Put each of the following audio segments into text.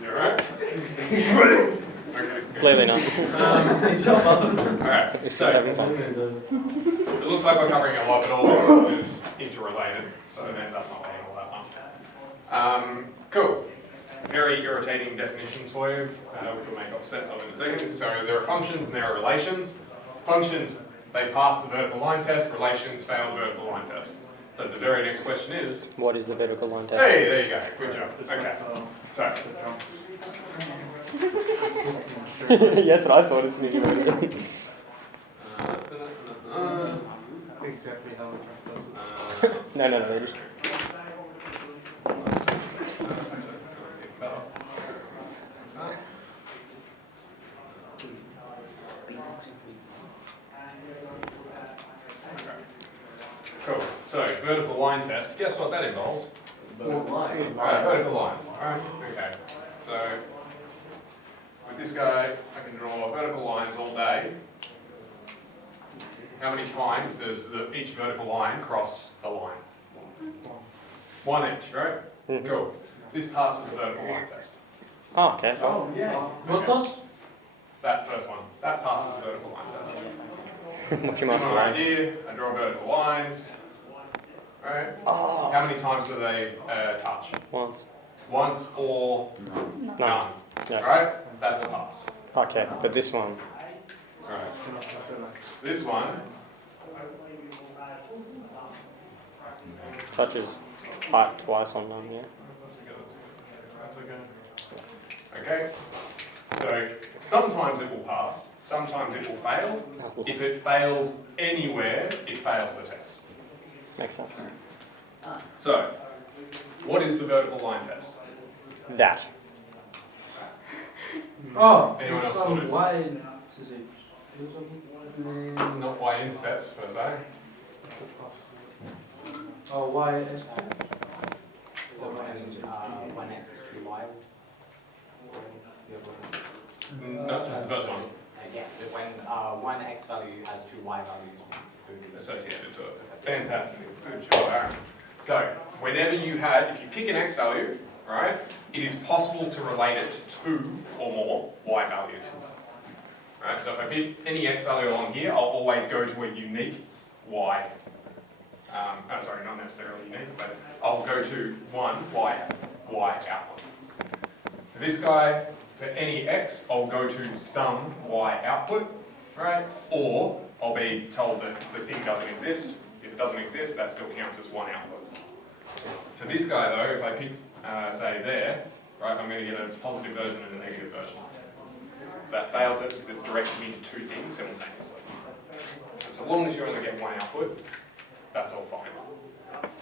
You alright? Okay. Clearly not. Alright, so it looks like we're covering a lot, but all this stuff is interrelated, so it ends up not being all that much. Cool. Very irritating definitions for you, which will make sense of in a second. So there are functions and there are relations. Functions, they pass the vertical line test. Relations fail the vertical line test. So the very next question is... What is the vertical line test? Hey, there you go. Good job. Okay. So... Yeah, that's what I thought as soon as you wrote it. Exactly how No, just... Cool. So, vertical line test. Guess what that involves? vertical line. Alright, vertical line. Alright, okay. So, with this guy, I can draw vertical lines all day. How many times does each vertical line cross the line? One each, right? Mm-hmm. Cool. This passes the vertical line test. Oh, okay. Oh, yeah. What Okay. does? That first one. That passes the vertical line test. What you must Similar write. idea. I draw vertical lines. Right? Oh. How many times do they touch? Once. Once or No. none. No. Right? That's a pass. Okay, but this one. Alright. This one Touches height twice on them, yeah. That's okay. Okay. So sometimes it will pass, sometimes it will fail. If it fails anywhere, it fails the test. Makes sense. So, what is the vertical line test? That. Oh, Anyone else some want it? wide. Is it? Not y-intercepts per se. Oh, wide. When x is too wide. Not just the first one, Yeah, when one x value has two y values associated to it. Fantastic. Good job, Aaron. So, whenever you have, if you pick an x value, right, it is possible to relate it to two or more y values. Right, so if I pick any x value along here, I'll always go to a unique y. Sorry, not necessarily unique, but I'll go to one y output. For this guy, for any x, I'll go to some y output, right? Or I'll be told that the thing doesn't exist. If it doesn't exist, that still counts as one output. For this guy though, if I pick, say there, right, I'm going to get a positive version and a negative version. So that fails it because it's directing me to two things simultaneously. So long as you only get one output, that's all fine.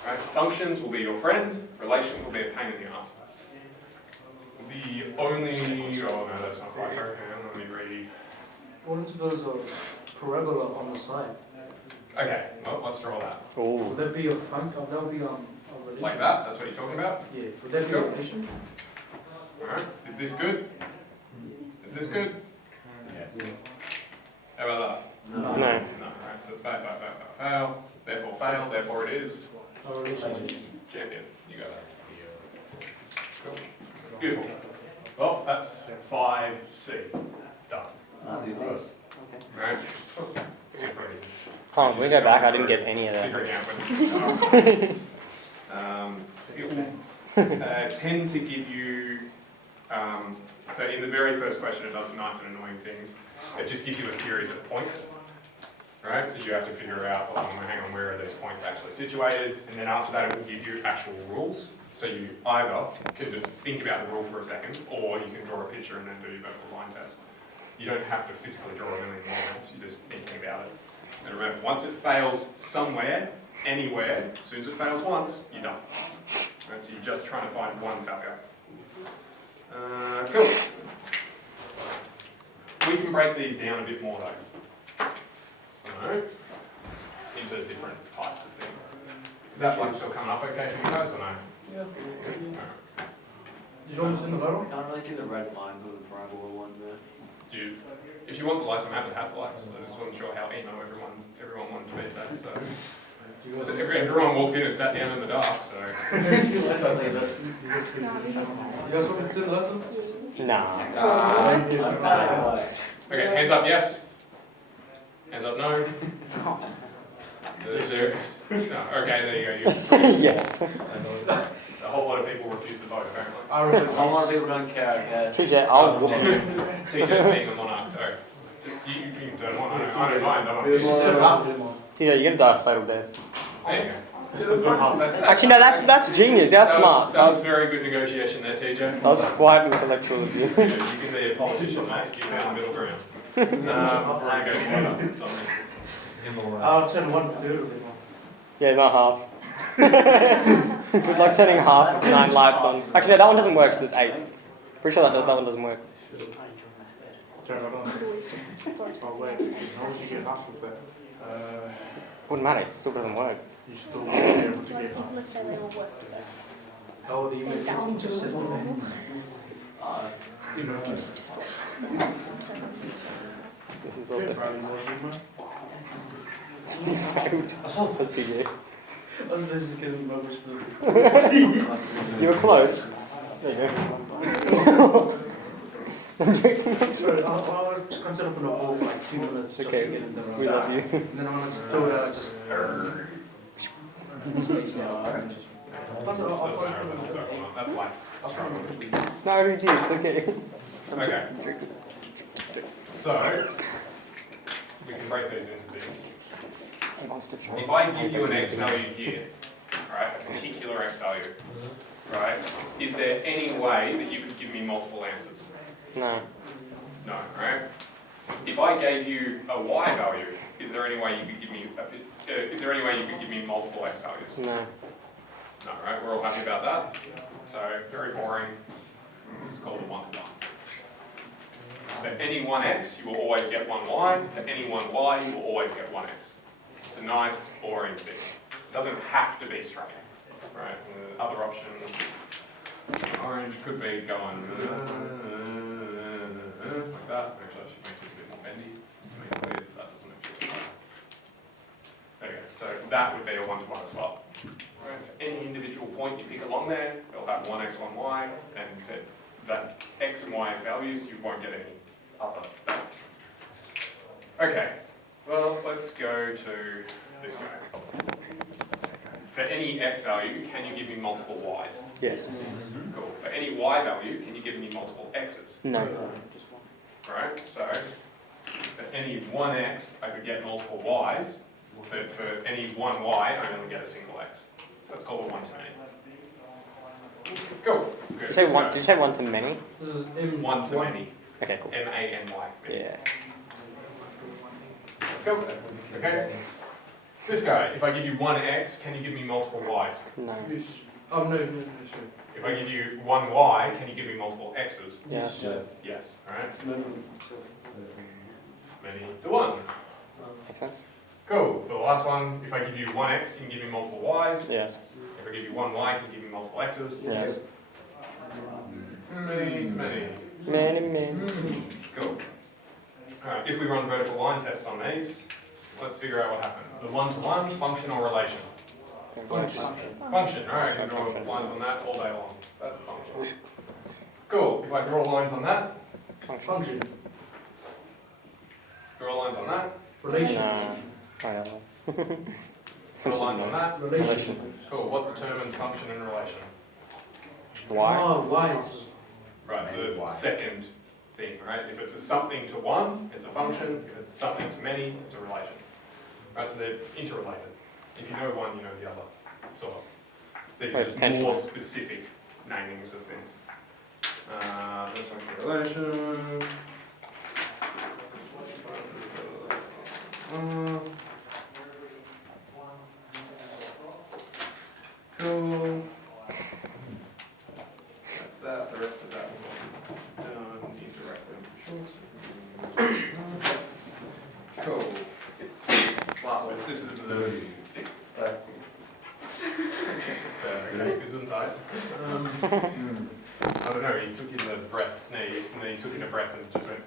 Right? Functions will be your friend, relations will be a pain in the ass. The only, oh no, that's not right. Okay, let me read. What if there's a parabola on the side? Okay, well, let's draw that. Ooh. Would that be a function? That would be a relation. Like that, that's what you're talking about? Yeah. Would that be a relation? Alright, is this good? Is this good? Yeah. How about No. that? No, right, so it's fail, therefore it is A relation. champion. You got that. Cool. Beautiful. Well, that's 5C. Done. Right? Super easy. Oh, if we go back, I didn't get any of that. Figuring out when it will tend to give you, so in the very first question it does some nice and annoying things. It just gives you a series of points, right? So you have to figure out, well, hang on, where are these points actually situated? And then after that it will give you actual rules. So you either can just think about the rule for a second, or you can draw a picture and then do your vertical line test. You don't have to physically draw a million lines, you're just thinking about it. And remember, once it fails somewhere, anywhere, as soon as it fails once, you're done. Right, so you're just trying to find one failure. Cool. We can break these down a bit more though. So, into different types of things. Is that one still coming up okay for you guys or no? Yeah. Alright. Did you want this in the middle? Can't really see the red lines or the parabola ones there. If you want the lights, I'm happy to have the lights. I just wasn't sure how emo everyone wanted to be today. So, You guys Everyone walked in and sat down in the dark, so. want to do the lesson? Nah. Okay, hands up, yes. Hands up, no. There. No, okay, there you go. You have three. Yes. A whole lot of people refuse to vote, apparently. I refuse. A lot of people don't care, yeah. TJ, I'll whoop you. TJ's being the monarch, though. You can turn one, I don't mind, don't It's just I? half. TJ, you're gonna die a fatal death. There you go. Actually, no, that's genius. That's smart. That was very good negotiation there, TJ. That was quite intellectual of you. You can be a politician, mate. You found the middle ground. We're going to go something. I'll turn one to the other. Yeah, not half. Good luck turning half of 9 lights on. Actually, no, that one doesn't work, so there's 8. Pretty sure that one doesn't work. Turn it on. Oh wait, how would you get half of that? Wouldn't matter, it still doesn't work. You still won't be able to get half. Let's say they all work together. Oh, the email Down just sit on there. You know, Just This is also failed. That's TJ. I was just getting rubbish. You were close. There you go. Sorry, I'll just consider up in a bowl for like 2 minutes. It's okay, we love you. And then I'm gonna just throw it out, just. That lights. No, we did, it's okay. Okay. So, we can break these into things. If I give you an x value here, right, a particular x value, right, is there any way that you could give me multiple answers? No. No, right? If I gave you a y value, is there any way you could give me multiple x values? No. No, right? We're all happy about that. So very boring. This is called a one-to-one. For any one x, you will always get one y. For any one y, you will always get one x. It's a nice, boring thing. It doesn't have to be straight, right? And the other options, orange could be going like that. Actually, I should make this a bit more bendy just to make it clear that that doesn't exist. There you go. So that would be a one-to-one as well. Right. For any individual point you pick along there, it'll have one x, one y, and for that x and y values, you won't get any other values. Okay, well, let's go to this guy. For any x value, can you give me multiple y's? Yes. Cool. For any y value, can you give me multiple x's? No. Right, so for any one x, I could get multiple y's, but for any one y, I only get a single x. So it's called a one-to-many. Cool. Good. Did you say one to many? This is M One-to-many. Okay, cool. M-A-N-Y. Yeah. Cool. Okay. This guy, if I give you one x, can you give me multiple y's? No. Oh, no, sure. If I give you one y, can you give me multiple x's? Yes. Yes. All right. No. Many to one. Makes sense? Cool. For the last one, if I give you one x, can you give me multiple y's? Yes. If I give you one y, can you give me multiple x's? Yes. Many to many. Many. Cool. Alright, if we run vertical line tests on these, let's figure out what happens. The one-to-one, function or relation? Function. Alright, I can draw lines on that all day long. So that's a function. Cool. If I draw lines on that, Function. draw lines on that, Relation. No. draw lines on that. Relation. Cool. What determines function and relation? Why? Oh, why? Right, the second thing, right? If it's a something to one, it's a function. If it's something to many, it's a relation. Right, so they're interrelated. If you know one, you know the other. Sort of. These are just more specific namings of things. This one's relation. Cool. That's that. The rest of that will be done indirectly. Cool. Last bit. This is the last one. Okay, Gesundheit. I don't know, he took in the breath sneeze, and then he took in a breath and just went,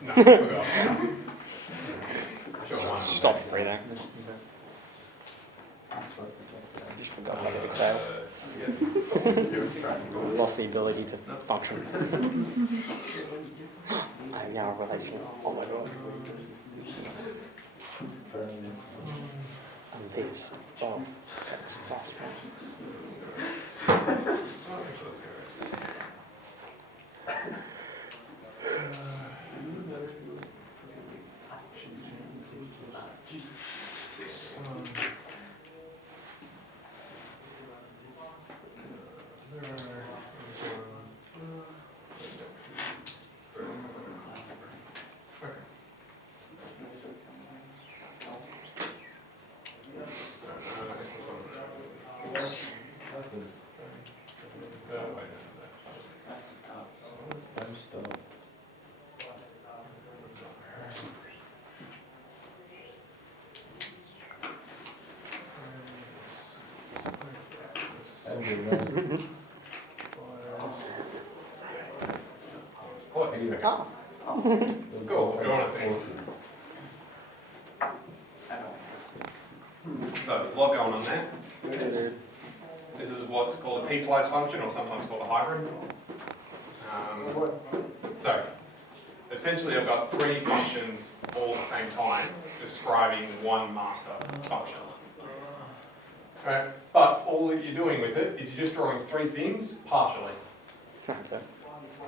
no, I forgot. Sure, one. Stop breathing. Lost the ability to function. I am now a relation. Oh my god. And these. Oh. That's Cool. What do you want to think? So there's a lot going on there. This is what's called a piecewise function, or sometimes called a hybrid. So essentially I've got three functions all at the same time describing one master function. Right? But all that you're doing with it is you're just drawing three things partially. okay.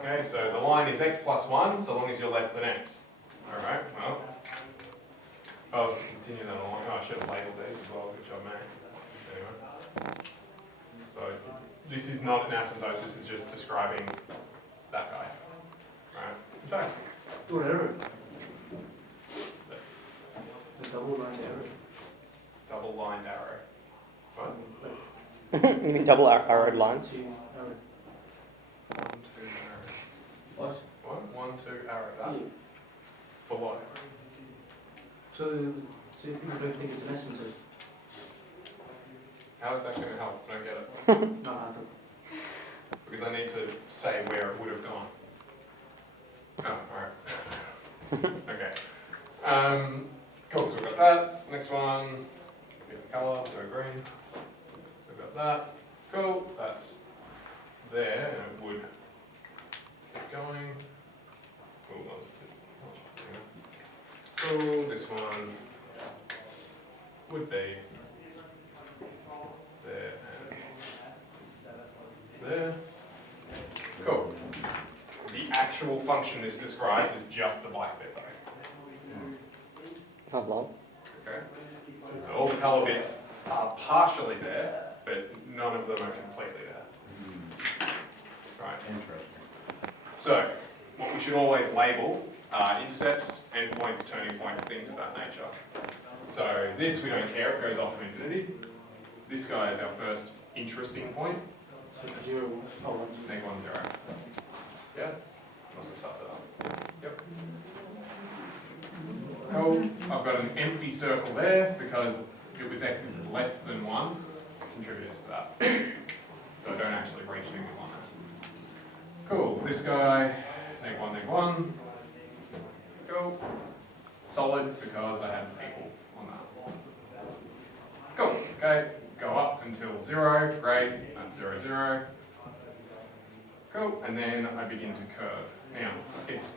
Okay, so the line is x plus 1 so long as you're less than x. Alright, well, I'll continue that along. Oh, I should have labelled these as well, good job, mate. Anyway. So this is not an asymptote, this is just describing that guy. Right? In fact, What arrow? The double line arrow. double lined arrow. What? You mean double arrowed lines? Arrow. 1, 2 arrow. What? What? 1, 2 arrow. That? For what? So people don't think it's an asymptote. How is that going to help? I don't get it. No, I don't. Because I need to say where it would have gone. Oh, alright. Okay. Cool, so we've got that. Next one, bit of colour, so green. So we've got that. Cool, that's there, and it would keep going. Cool, that was a bit much. Cool, this one would be there and there. Cool. The actual function this describes is just the black bit though. Oh, lol. Okay? So all the colour bits are partially there, but none of them are completely there. Right. So, what we should always label are intercepts, endpoints, turning points, things of that nature. So this we don't care, it goes off to infinity. This guy is our first interesting point. So 0, 1. Neg 1, 0. Yeah? Must have stuffed it up. Yep. Cool. I've got an empty circle there because it was x is less than 1, contributes to that. So I don't actually reach negative 1. Cool. This guy, neg 1, neg 1. Cool. Solid because I had equal on that. Cool. Okay. Go up until 0. Great. That's 0, 0. Cool. And then I begin to curve. Now, it's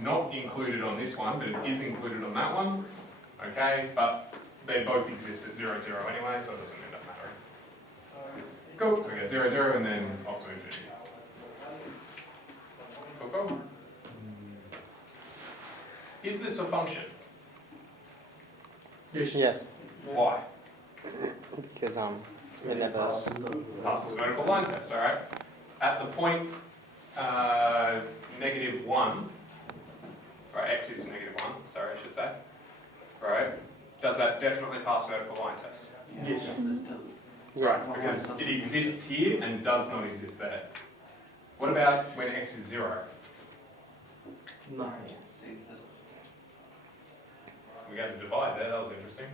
not included on this one, but it is included on that one. Okay, but they both exist at 0, 0 anyway, so it doesn't end up mattering. Cool, so we get 0, 0 and then off to infinity. Cool, cool. Is this a function? Yes. Why? Because it never. Passes the vertical line test, alright? At the point negative 1, right, x is negative 1, sorry I should say, right, does that definitely pass vertical line test? Yes. Right, because it exists here and does not exist there. What about when x is 0? No. We got a divide there, that was interesting.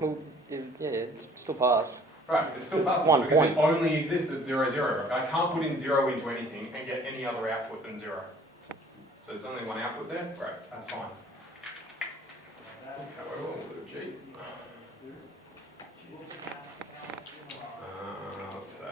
Well, yeah, it's still passed. Right, it still It's passes one because point. it only exists at 0, 0. Okay? I can't put in 0 into anything and get any other output than 0. So there's only one output there? Great, that's fine. Okay, we'll do G. Let's say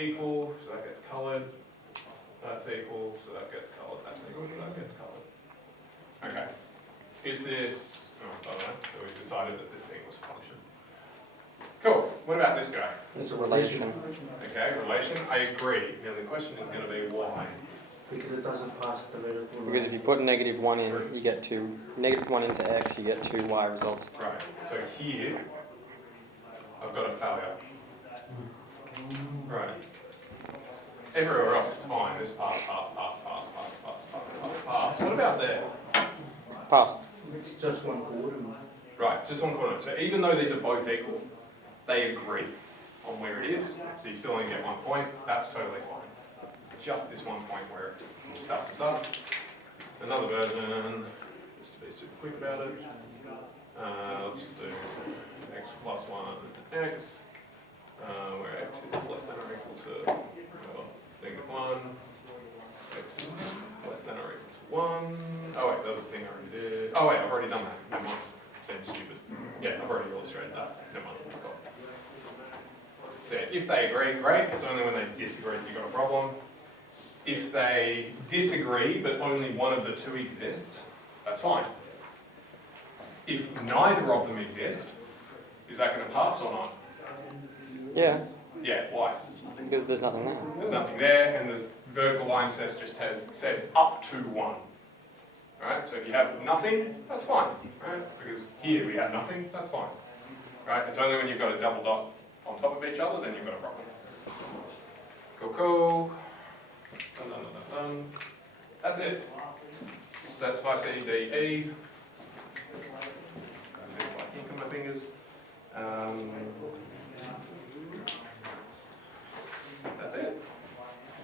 equal, so that gets coloured. That's equal, so that gets coloured. That's equal, so that gets coloured. Okay. Is this, oh, I don't know, so we decided that this thing was a function. Cool, what about this guy? It's a relation. Okay, relation, I agree. Now the question is going to be why. Because it doesn't pass the vertical. Because if you put -1 in, you get 2. -1 into x, you get 2 y results. Right, so here, I've got a failure. Right. Everywhere else it's fine. This pass. What about there? Pass. It's just one coordinate. Right, it's just one coordinate. So even though these are both equal, they agree on where it is. So you still only get 1 point. That's totally fine. It's just this 1 point where it stuffs us up. Another version, just to be super quick about it. Let's just do x plus 1 x, where x is less than or equal to -1. X is less than or equal to 1. Oh wait, that was the thing I already did. Oh wait, I've already done that. Never mind. Been stupid. Yeah, I've already illustrated that. Never mind. Cool. So yeah, if they agree, great. It's only when they disagree that you've got a problem. If they disagree, but only one of the two exists, that's fine. If neither of them exist, is that going to pass or not? Yeah, Yeah, why? because there's nothing there. There's nothing there, and the vertical line says up to 1. Right, so if you have nothing, that's fine, right? Because here we have nothing, that's fine. Right, it's only when you've got a double dot on top of each other, then you've got a problem. Cool. Done. That's it. So that's 5C, D, E. I feel like ink on my fingers. That's it.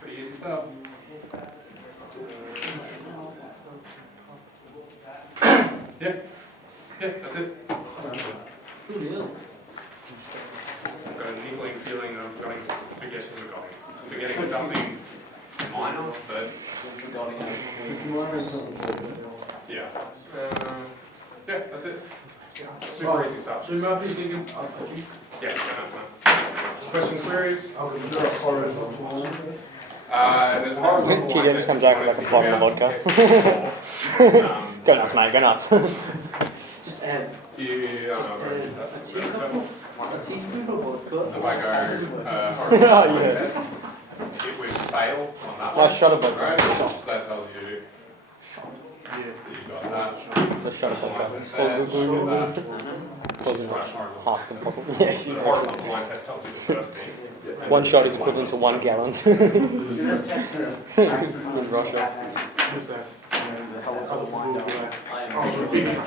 Pretty easy stuff. Yeah, that's it. Good deal. I've got a niggling feeling of forgetting something minor, but yeah. Yeah, that's it. Super easy stuff. So you might be thinking, Yeah, that's fine. Questions, queries? There's a horizontal TJ line just test comes out which like a you plug in the have to vodka. test before. Go nuts, mate, go nuts. just add Yeah, I don't know, a that's teaspoon of vodka. So if I go Oh, horizontal line yeah. test, it would fail on that Nice one. shot of vodka. Right, so that tells you Yeah. you've got that. Just shot of Line vodka. test, Close the you've got glue. that. Close the Right, horizontal. half the bottle. Yeah. The horizontal line test tells you the first thing. And One the shot is one equivalent to 1 gallon. Just test it. In Russia. Who's that? The horizontal line down. Oh, repeat that.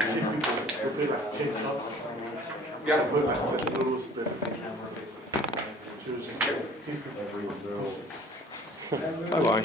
Kick up. Yeah. Put that to the rules bit. Choose. Bye bye.